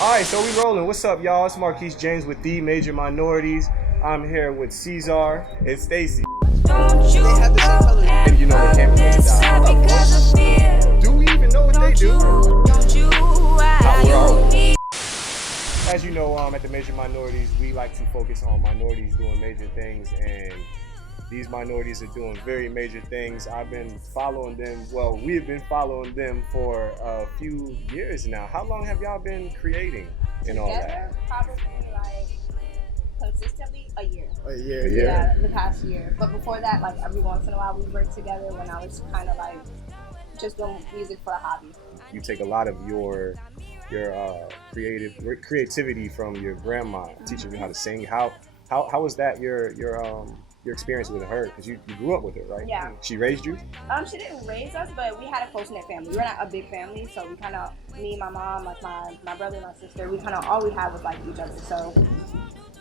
Alright, so we rolling. What's up, y'all? It's Maquese James with the Major Minorities. I'm here with C.zar and Stvcy. They have the same color. And you know the camera down. Do we even know what they do? As you know, at the Major Minorities, we like to focus on minorities doing major things, and these minorities are doing very major things. I've been following them. Well, we've been following them for a few years now. How long have y'all been creating and all that? Probably like consistently a year. A year. Yeah, the past year. But before that, like every once in a while, we worked together when I was kind of like just doing music for a hobby. You take a lot of your creativity from your grandma, teaching you how to sing. How was that your experience with her? Because you grew up with her, right? Yeah. She raised you? She didn't raise us, but we had a close-knit family. We were not a big family, so we kind of, me, my mom, like my brother, my sister, we kind of, all we had was like each other. So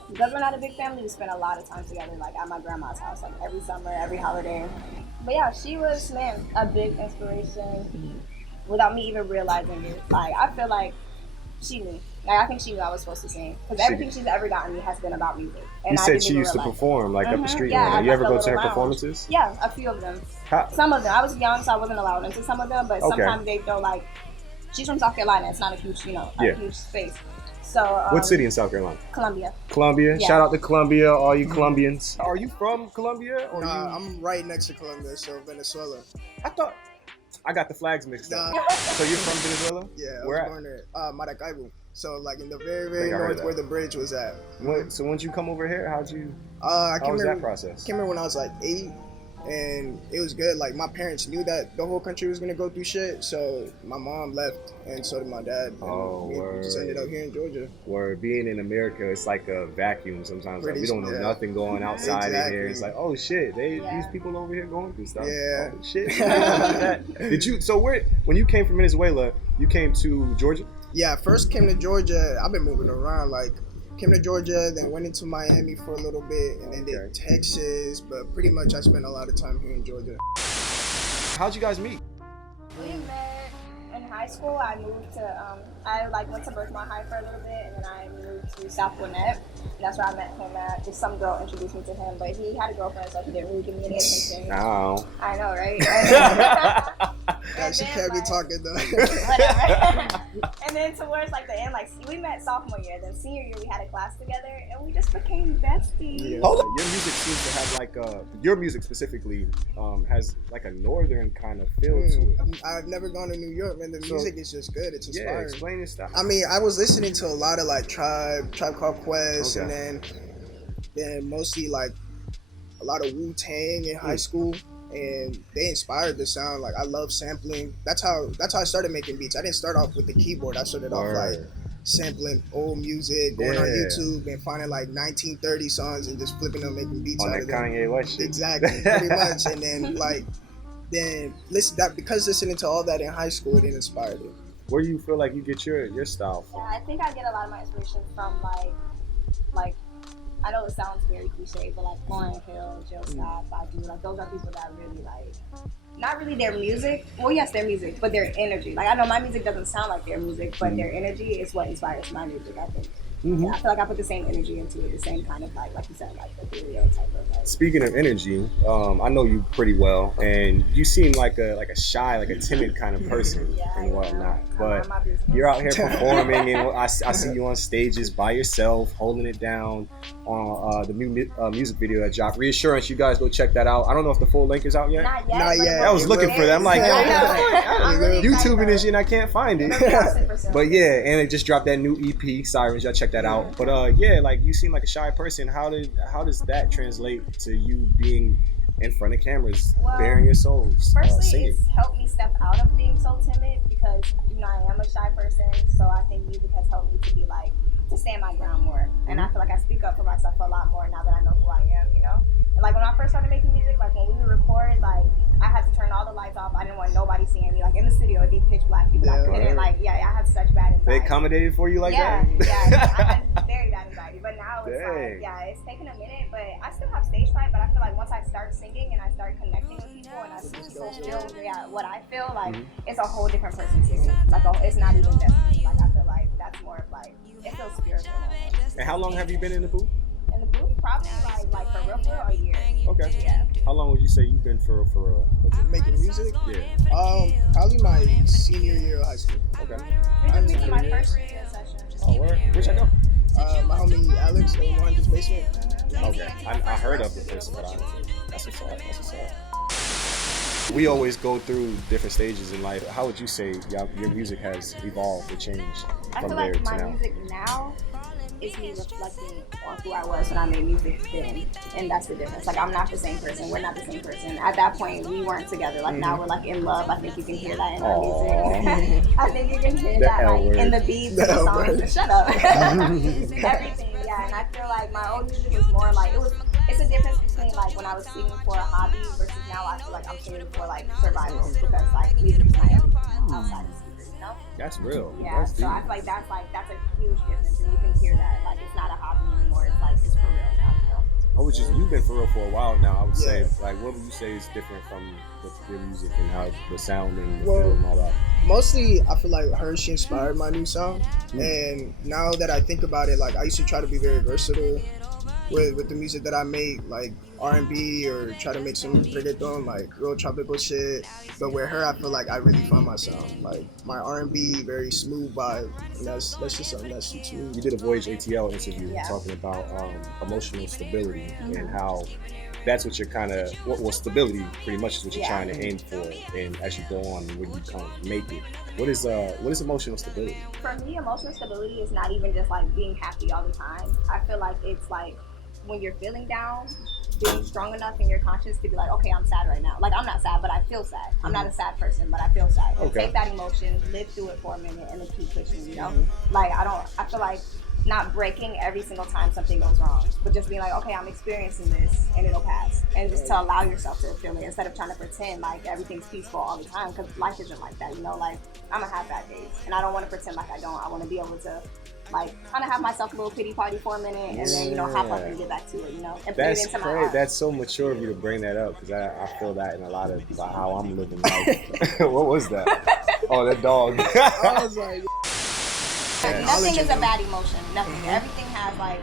because we're not a big family, we spent a lot of time together, like at my grandma's house, like every summer, every holiday. But yeah, she was, man, a big inspiration without me even realizing it. Like, I feel like she knew. Like, I think she knew I was supposed to sing. Because everything she's ever gotten me has been about music. And you said she used to perform, like up the street. Yeah, you ever go to her performances? Yeah, a few of them. Some of them. I was young, so I wasn't allowed into some of them. But sometimes they throw, like, she's from South Carolina. It's not a huge, a huge space. So, what city in South Carolina? Columbia. Columbia. Yeah. Shout out to Columbia, all you Colombians. Are you from Columbia? Or I'm right next to Colombia, so Venezuela. I got the flags mixed up. So you're from Venezuela? Yeah, I Where was at? born there. Maracaibo. So like in the very north where the bridge was at. So once you come over here, how was that process? Came here when I was like 8, and it was good. Like my parents knew that the whole country was gonna go through shit, so my mom left, and so did my dad. We just ended up here in Georgia. Where being in America, it's like a vacuum sometimes. Like we don't know nothing going outside of here. It's like, oh shit, these people over here going through stuff. Yeah. Oh, shit. Did you? So when you came from Venezuela, you came to Georgia? Yeah, first came to Georgia. I've been moving around. Like, came to Georgia, then went into Miami for a little bit, and then did Texas. But pretty much, I spent a lot of time here in Georgia. How'd you guys meet? We met in high school. I moved to, I went to Birchmont High for a little bit, and then I moved to South Gwinnett. That's where I met him at. Just some girl introduced me to him, but he had a girlfriend, so he didn't really give me any attention. Oh. I know, right? She can't be talking though. Whatever. And then towards like the end, like we met sophomore year, then senior year we had a class together, and we just became besties. Yeah. Hold on. Your music seems to have like your music specifically has like a northern kind of feel to it. I've never gone to New York, man. The music is just good. It's inspiring. Yeah, explain your stuff. I mean, I was listening to a lot of like Tribe Called Quest, and then mostly like a lot of Wu-Tang in high school. And they inspired the sound. Like I love sampling. That's how I started making beats. I didn't start off with the keyboard. I started off like sampling old music, going on YouTube and finding like 1930 songs and just flipping them, making beats out of them. Kanye West shit. Exactly, pretty much. And then because listening to all that in high school, it inspired it. Where do you feel like you get your style from? Yeah, I think I get a lot of my inspiration from like I know it sounds very cliche, but like Lauryn Hill, Jill Scott, Badu, like those are people that really like, not really their music. Well, yes, their music, but their energy. Like I know my music doesn't sound like their music, but their energy is what inspires my music, I think. Yeah, I feel like I put the same energy into it, the same kind of like you said, like ethereal type of like. Speaking of energy, I know you pretty well, and you seem like a shy, like a timid kind of person and whatnot. But you're out here performing, and I see you on stages by yourself, holding it down on the new music video that dropped. Reassurance, you guys go check that out. I don't know if the full link is out yet. Not yet. I was looking for that. I'm like, YouTubing this shit, and I can't find it. But yeah, and it just dropped that new EP, Sirens. Y'all check that out. But like you seem like a shy person. How does that translate to you being in front of cameras, bearing your souls, firstly, singing? It's helped me step out of being so timid because I am a shy person. So I think music has helped me to be like to stand my ground more, and I feel like I speak up for myself a lot more now that I know who I am. And like when I first started making music, like when we would record, like I had to turn all the lights off. I didn't want nobody seeing me. Like in the studio, it'd be pitch black. People I couldn't I had such bad anxiety. They accommodated for you like that? Yeah, I had very bad anxiety. But now it's like, it's taken a minute, but I still have stage fright. But I feel like once I start singing and I start connecting with people and I feel what I feel, like it's a whole different person singing. Like it's not even just like I feel like that's more of like And how long have you been in the booth? In the booth, probably like for real for a year. Okay. Yeah. How long would you say you've been for real? Making music? Yeah. Probably my senior year of high school. Okay. This will be my first year session. Oh, where? Where'd I go? My homie Alex in 100's basement. Okay. I heard of the person, but that's what's up. That's what's up. We always go through different stages in life. How would you say your music has evolved or changed I from feel there like to my now? music now is me reflecting on who I was when I made music then, and that's the difference. Like, I'm not the same person. We're not the same person. At that point, we weren't together. Like, now we're like in love. I think you can hear that in our music. I think you can hear that like in the beats, the songs. Shut up. Everything, yeah. And I feel like my old music was more like it's a difference between like when I was singing for a hobby versus now I feel like I'm singing for like survival because like music is my everything outside of speakers, you know? That's real. Yeah, That's so deep. I feel like that's a huge difference, and you can hear that. Like, it's not a hobby anymore. It's like it's for real now. You know? Oh, which is you've been for real for a while now. I would say, like, what would you say is different from your music and how the sound and the feel and all that? Mostly, I feel like she inspired my new sound. And now that I think about it, like I used to try to be very versatile with the music that I make, like R&B or try to make some reggaeton, like real tropical shit. But with her, I feel like I really found my sound. Like my R&B, very smooth vibe, and that's just something that suits me. You did a Voyage ATL interview talking about emotional stability and how that's what you're kind of, well, stability pretty much is what you're trying to aim for, and as you go on and when you kind of make it. What is emotional stability? For me, emotional stability is not even just like being happy all the time. I feel like it's like when you're feeling down, being strong enough in your conscience to be like, okay, I'm sad right now. Like, I'm not sad, but I feel sad. I'm not a sad person, but I feel sad. And take that emotion, live through it for a minute, and then keep pushing, you know? Like, I feel like not breaking every single time something goes wrong, but just being like, okay, I'm experiencing this and it'll pass. And just to allow yourself to feel it instead of trying to pretend like everything's peaceful all the time, because life isn't like that, you know? Like, I'm gonna have bad days, and I don't want to pretend like I don't. I want to be able to like kind of have myself a little pity party for a minute, and then hop up and get back to it, you know. And that's put it into great. my art. That's so mature of you to bring that up, because I feel that in a lot of how I'm living life. What was that? Oh, that dog. I was like, nothing is a bad emotion. Nothing. Everything has like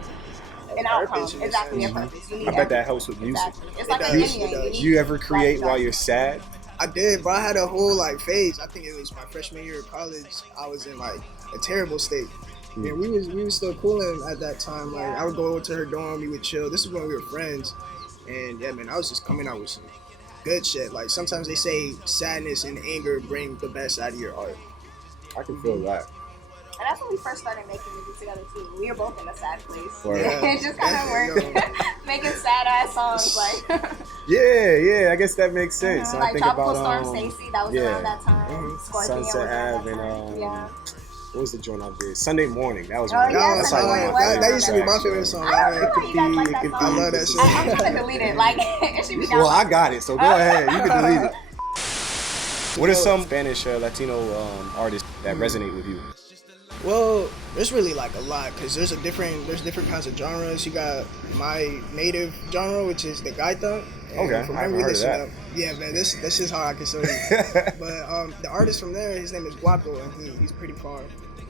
an outcome. Exactly, a purpose. You need I bet that helps with music. Exactly. It's like a yin. You ever create while you're sad? I did, but I had a whole like phase. I think it was my freshman year of college. I was in like a terrible state. And we was still cooling at that time. Like I would go over to her dorm, we would chill. This is when we were friends. And yeah, man, I was just coming out with some good shit. Like sometimes they say sadness and anger bring the best out of your art. I can feel that. And that's when we first started making music together too. We were both in a sad place. Yeah. It just kind of worked. Making sad ass songs like. Yeah. I guess that makes sense. Like I think Tropical about Storm Stvcy, that was around that time. Scorpion Sunset was around Ave that time. what was the joint I did? Sunday Morning. That was that used to be my favorite song. I love that shit. I'm gonna delete it. Like it should be down. Well, I got it, so go ahead. You can delete it. What are some Spanish Latino artists that resonate with you? Well, there's really like a lot, because there's different kinds of genres. You got my native genre, which is the gaita. Okay, I haven't heard of that. Yeah, man, this is how I can show you. But the artist from there, his name is Guaco, and he's pretty far.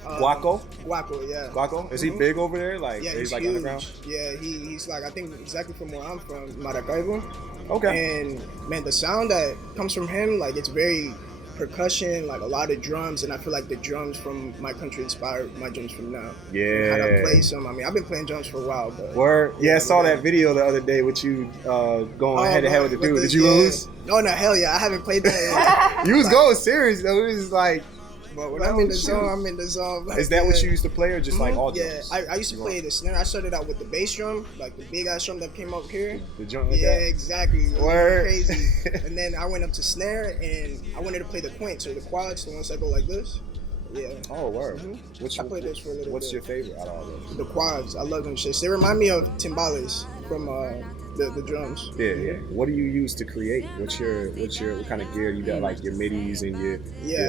Guaco? Guaco, yeah. Guaco? Is he big over there? Like, yeah, he's like huge. underground? Yeah, he's like, I think exactly from where I'm from, Maracaibo. Okay. And man, the sound that comes from him, like it's very percussion, like a lot of drums, and I feel like the drums from my country inspired my drums from now. Yeah. How to play some. I mean, I've been playing drums for a while, but Word. Yeah, I saw that video the other day with you going head to head with the dude. Did you lose? Oh no, hell yeah, I haven't played that yet. You was going serious though. It was like, but when I'm in the zone, I'm in the zone. Like, is that what you used to play, or just like all drums? Yeah, I used to play the snare. I started out with the bass drum, like the big ass drum that came up here. The drum like yeah, that? exactly. Word. Crazy. And then I went up to snare, and I wanted to play the quints or the quads, the ones that go like this. Yeah. Oh, word. I played those for a little bit. What's your favorite out of all those? The quads. I love them shits. They remind me of timbales from the drums. Yeah. What do you use to create? What kind of gear you got? Like your midis and your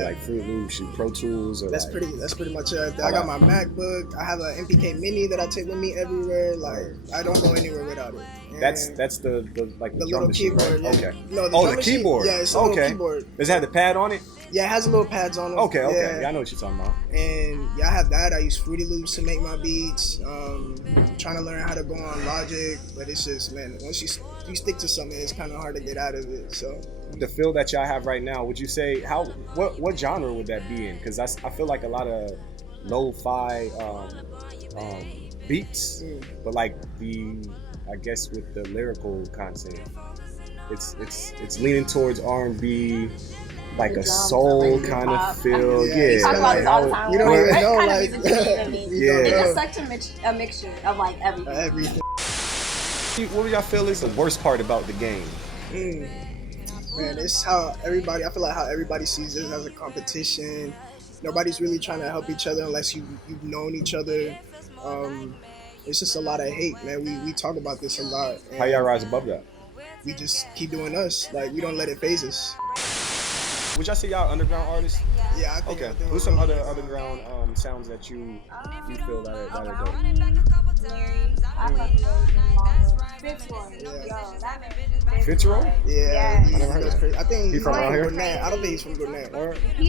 like Fruit Loops, your Pro Tools, or that's like, pretty much it. I got my MacBook. I have an MPK Mini that I take with me everywhere. Like I don't go anywhere without it. And that's the like the drum little machine, keyboard. right? Yeah. Okay. No, the machine, keyboard. Yeah, it's a little keyboard. Does it have the pad on it? Yeah, it has little pads on them. Okay. Yeah, I know what you're talking about. And yeah, I have that. I use Fruity Loops to make my beats. Trying to learn how to go on Logic, but it's just, man, once you stick to something, it's kind of hard to get out of it. So the feel that y'all have right now, would you say what genre would that be in? Because I feel like a lot of lo-fi beats, but like I guess with the lyrical content, it's leaning towards R&B, like a soul kind of feel. Yeah, Yeah, talk about this all the time. You don't even know, What like, kind of music do you mean? Yeah. It's just such a mixture of like everything. What do y'all feel is the worst part about the game? Man, it's how everybody. I feel like how everybody sees this as a competition. Nobody's really trying to help each other unless you've known each other. It's just a lot of hate, man. We talk about this a lot. How y'all rise above that? We just keep doing us. Like, we don't let it phase us. Would y'all say y'all underground artists? Yeah, I think. Okay. I think Who's some other underground sounds that you feel that are dope? Larry, I fucking love Fitzroy. Yo, that man. Fitzroy? Yeah, Yeah. that's crazy. I think he's from around here? Gwinnett. I don't think he's from Gwinnett. Or He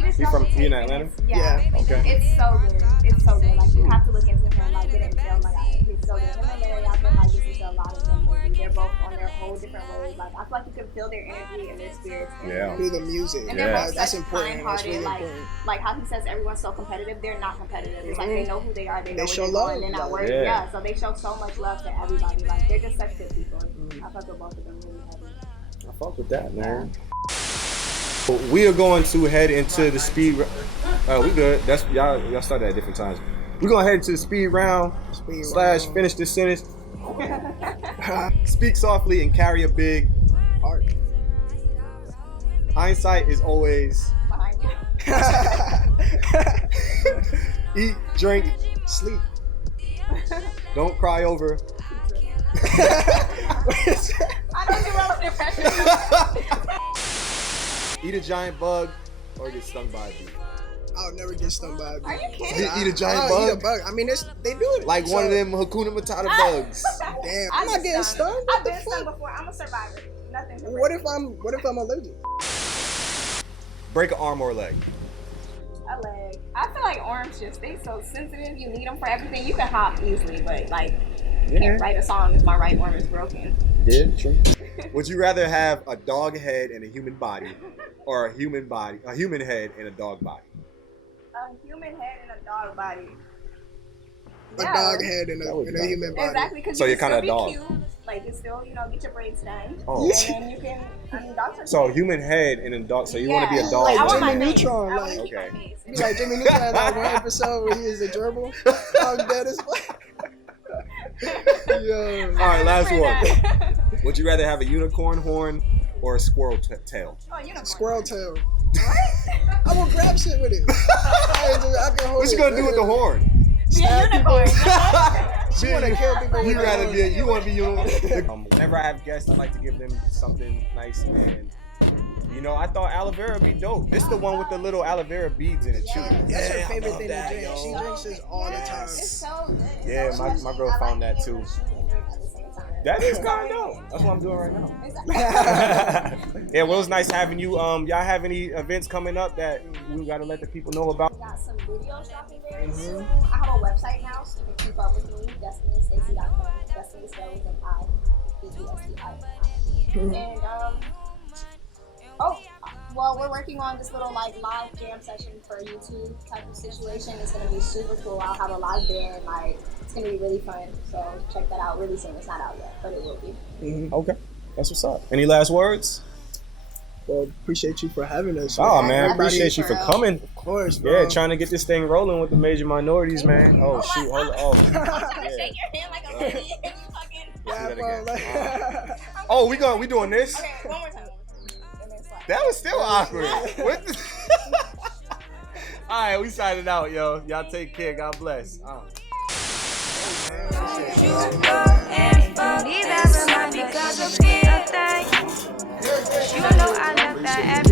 in Atlanta? Yeah. Okay. It's so good. It's so good. Like, you have to look into him, like, get into him. Like, it's so good. Him and Larry, I've been, like, listening to a lot of them lately. They're both on their whole different ways. Like, I feel like you can feel their energy and their spirits. Yeah. through the music. And they're both That's such important. That's really kind-hearted, important. like how he says everyone's so competitive. They're not competitive. It's like they know who they are. They know show where they're love. going. They're not worried. Yeah. Yeah. So they show so much love to everybody. Like, they're just such good people. I fuck with both of them really heavy. I fuck with that, man. We are going to head into the speed. We good. That's y'all started at different times. We're gonna head into the speed round / finish this sentence. Speak softly and carry a big heart. Hindsight is always Behind you. eat, drink, Sleep. don't cry over. I don't do well with impressions. Eat a giant bug or get stung by a bee. I'll never get stung by a bee. Are you kidding? Eat a giant I'll bug? Eat a bug. I mean, they do it. Like one of them Hakuna Matata bugs. Damn, I'm not getting stung. I've been stung before. I'm a survivor. Nothing. What if I'm allergic? Break an arm or a leg. A leg. I feel like arms just, they so sensitive. You need them for everything. You can hop easily, but like, can't write a song if my right arm is broken. Yeah, true. Would you rather have a dog head and a human body, or a human head and a dog body? A human head and a dog body. A dog head and a human body. Exactly, because So you you're can kinda still a be dog. cute. Like, you still, get your braids done. Oh. And then you can, dogs are So cute. human head and a dog. So you want to be a dog? Like I want Jimmy my face. Neutron, I wanna like- keep my Okay. face. He's like Jimmy Neutron in that one episode where he is a gerbil. I'm dead as fuck. Yo. All right, last one. That. Would you rather have a unicorn horn or a squirrel tail? Oh, unicorn. Squirrel tail. I will grab shit with it. I can hold What you gonna do with the horn? Be a unicorn. She want to kill people. You with rather the be? horn. You want to be unicorn? Whenever I have guests, I like to give them something nice and. I thought aloe vera would be dope. This is the one with the little aloe vera beads in it too. That's her Yeah, I favorite love thing that, to drink. yo. She drinks this all the time. It's so good. It's Yeah, so my sweet. girl I found like that being too. able to shoot and drink at the same time. That is kind of dope. That's what I'm doing right now. Exactly. Yeah, well, it was nice having you. Y'all have any events coming up that we got to let the people know about? We got some videos dropping very soon. I have a website now, so you can keep up with me. DestinyStvcy.com. Destiny spelled with an I. DESTI. And well, we're working on this little like live jam session for YouTube type of situation. It's gonna be super cool. I'll have a live band. Like, it's gonna be really fun. So check that out really soon. It's not out yet, but it will be. Okay, that's what's up. Any last words? Well, appreciate you for having us. Oh man, I Everybody appreciate you for coming. Of course, bro. Yeah, trying to get this thing rolling with the major minorities, man. Oh shoot, hold on. Oh, Shake your hand like I'm ready, and you fucking. Yeah, that bro. again. Like, oh, we doing this? Okay, one more time. And then slap. That was still awkward. What the? All right, we signing out, yo. Y'all take care. God bless. Because of fear, you know I love that.